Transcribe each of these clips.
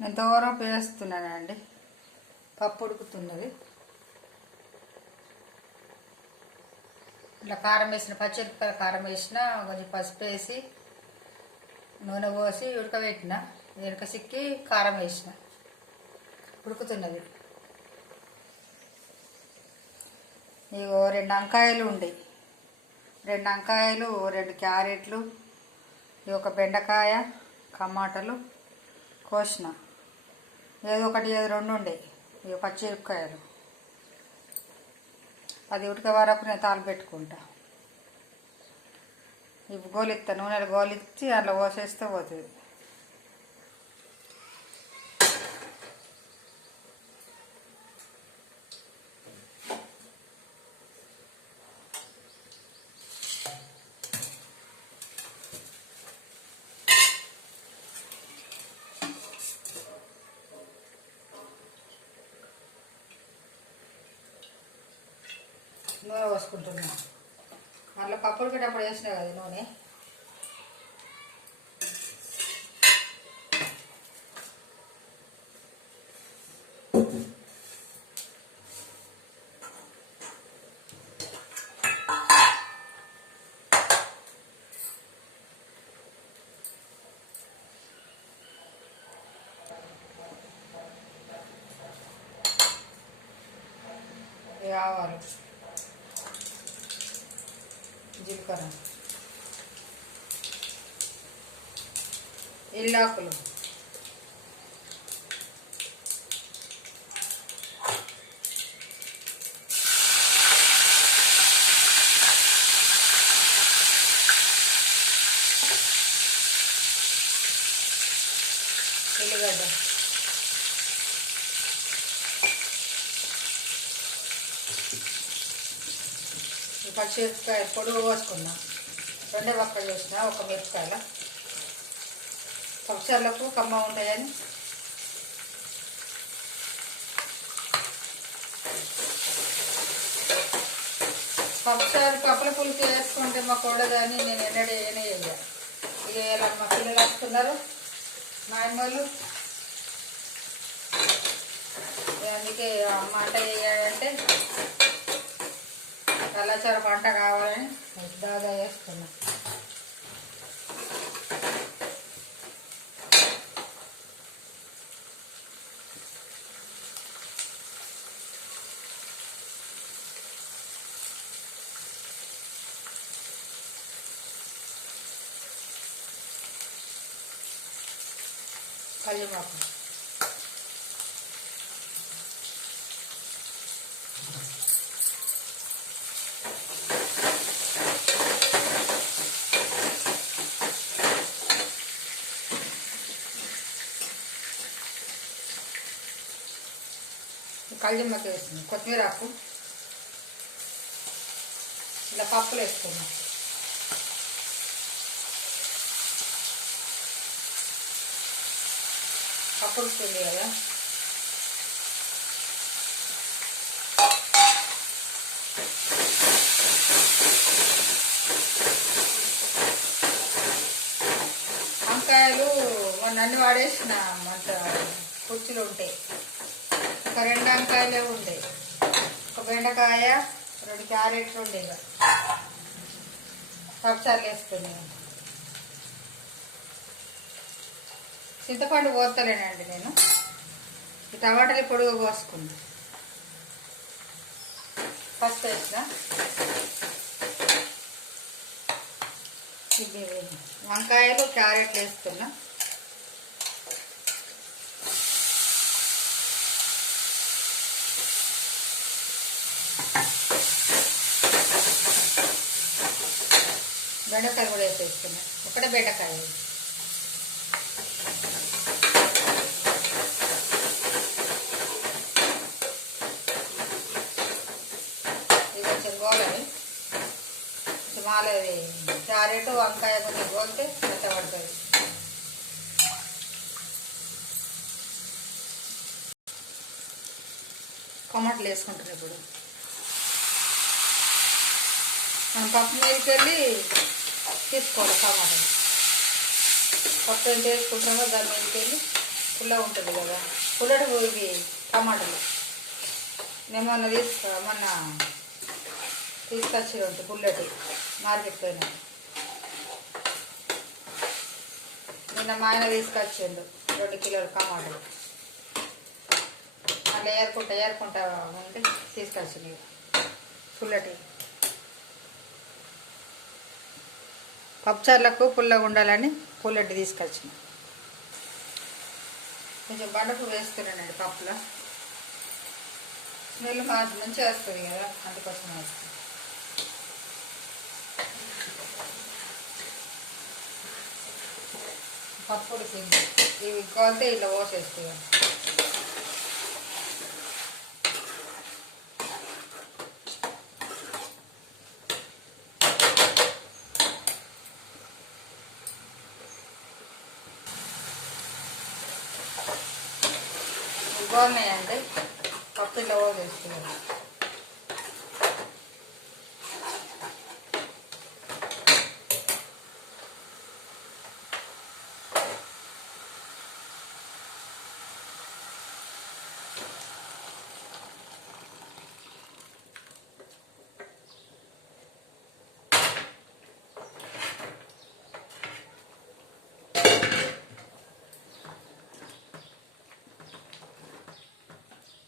నేను దూరం వేస్తున్నానండి. పప్పు ఉడుకుతున్నది. ఇట్లా కారం వేసిన పచ్చిమిరపకాయల కారం వేసిన, కొంచెం పసుపు వేసి నూనె పోసి ఉడకబెట్టిన. వెనుక సిక్కి కారం వేసిన, ఉడుకుతున్నది. ఇగో 2 వంకాయలు ఉండే, 2 వంకాయలు, 2 క్యారెట్లు, ఒక బెండకాయ, టమాటాలు కోసిన. ఏదో ఒకటి ఏదో 2 ఉండే. ఇక పచ్చిమిరపకాయలు అది ఉడక వరకు నేను తాలు పెట్టుకుంటా. ఇప్పుడు గోలిస్తా, నూనెలు గోలిచ్చి అట్లా పోసేస్తే పోతుంది. నూనె పోసుకుంటున్నా. అట్లా పప్పు ఉడికేటప్పుడు వేసినా కదా నూనె. ఆవాలు, జీలకర్ర, ఎల్లాకులు, ఎల్లిగడ్డ, పచ్చిమిరపకాయ పొడుగు పోసుకున్నా. 2 పక్కలు వేసిన, ఒక మిరపకాయల పక్షాలకు కమ్మ ఉంటాయని. పక్షాలు పప్పుల పులుసు వేసుకుంటే మా కూడదని నేను ఎన్నడూ వేయగా. ఇక ఇలా మా పిల్లలు వస్తున్నారు, మా అమ్మలు. అందుకే అమ్మ వంట చేయాలంటే కల్లాచార పంట కావాలని దాదా వేస్తున్నా. కల్లిమాకు, కల్లిమాకు వేస్తుంది, కొత్తిమీర ఆకు. ఇలా పప్పులు వేసుకున్నాం. పప్పు ఉడుతుంది కదా, వంకాయలు మొన్న అన్ని వాడేసిన. అంత కుర్చీలు ఉంటాయి. ఒక 2 వంకాయలే ఉంటాయి, ఒక బెండకాయ, 2 క్యారెట్లు ఉండే. ఇక పప్పుచారులు వేస్తున్నాయి. చింతపండు పోతలేనండి నేను. ఈ టమాటాలు పొడుగు పోసుకున్నా. ఫస్ట్ వేసిన ఇది వంకాయలు, క్యారెట్లు వేస్తున్నా. బెండకాయలు కూడా వేసేస్తున్నా. ఒకటే బెండకాయ. ఇది కొంచెం గోలని, కొంచెం మాలది క్యారెట్ వంకాయ కొంచెం గోలితే మెత్తబడుతుంది. టమాటాలు వేసుకుంటున్నాను. ఇప్పుడు మనం పప్పు మీదకి వెళ్ళి తీసుకోవాలి. టమాటాలు పప్పు ఎంత వేసుకుంటున్నామో దాని మీదకి వెళ్ళి పుల్ల ఉంటుంది కదా, పుల్లటి ఇవి టమాటాలు నేను మొన్న తీసుకొచ్చి ఉంటుంది పుల్లటి మార్కెట్ పోయిన. నిన్న మా ఆయన తీసుకొచ్చిండు 2 కిలోలు టమాటాలు. అట్లా ఏరుకుంటా ఉంటే తీసుకొచ్చింది పుల్లటి. పప్పుచారులకు పుల్లగా ఉండాలని పుల్లటి తీసుకొచ్చిన. కొంచెం బండపు వేస్తున్నానండి పప్పులో, స్మెల్ మంచిగా వస్తుంది కదా, అందుకోసం వేస్తాను. పప్పులు తిండి ఇవి కోతే ఇలా పోసేస్తాయి. బాగున్నాయండి, పప్పు ఇలా పోసేస్తున్నాను.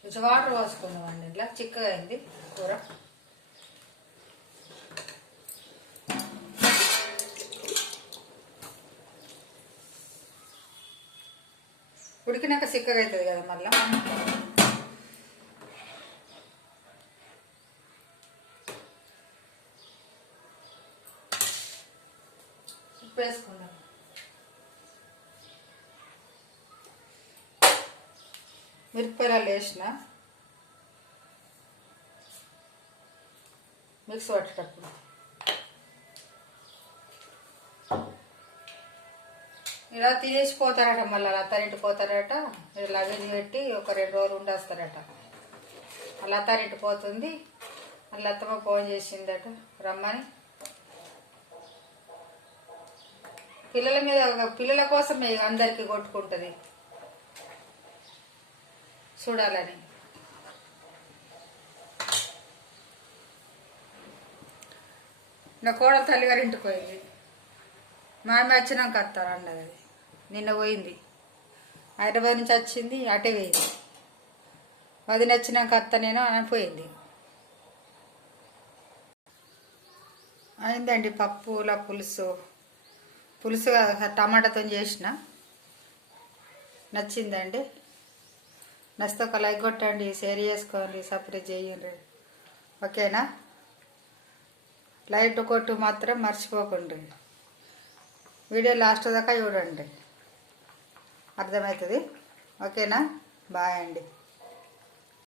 కొంచెం వాటర్ పోసుకుందామండి, ఇట్లా చిక్కగా అయింది కూర. ఉడికినాక చిక్కగా అవుతుంది కదా, మళ్ళీ ఉప్పు వేసుకుందాం. మిరపకాయలు వేసిన మిక్స్ పట్టేటప్పుడు ఇలా తీసిపోతారట, మళ్ళీ అత్తారింటి పోతారట. ఇలా లగేజ్ పెట్టి ఒక 2 రోజులు ఉండేస్తారట. అలా అత్తారింటి పోతుంది. మళ్ళీ అత్తమ్మ ఫోన్ చేసిందట రమ్మని. పిల్లల కోసమే అందరికీ కొట్టుకుంటుంది చూడాలని. నా కోడలు తల్లిగారింటికి పోయింది. మా అమ్మ వచ్చినాక వస్తారు అన్నది. నిన్న పోయింది, హైదరాబాద్ నుంచి వచ్చింది, అటే పోయింది. వదిన వచ్చినాక అత్త నేను అని పోయింది. అయిందండి పప్పుల పులుసు టమాటాతో చేసిన. నచ్చిందండి. నచ్చితే ఒక లైక్ కొట్టండి, షేర్ చేసుకోండి, సబ్స్క్రైబ్ చేయండి. ఓకేనా? లైక్ కొట్టు మాత్రం మర్చిపోకండి. వీడియో లాస్ట్ దాకా చూడండి, అర్థమవుతుంది. ఓకేనా? బాయ్ అండి.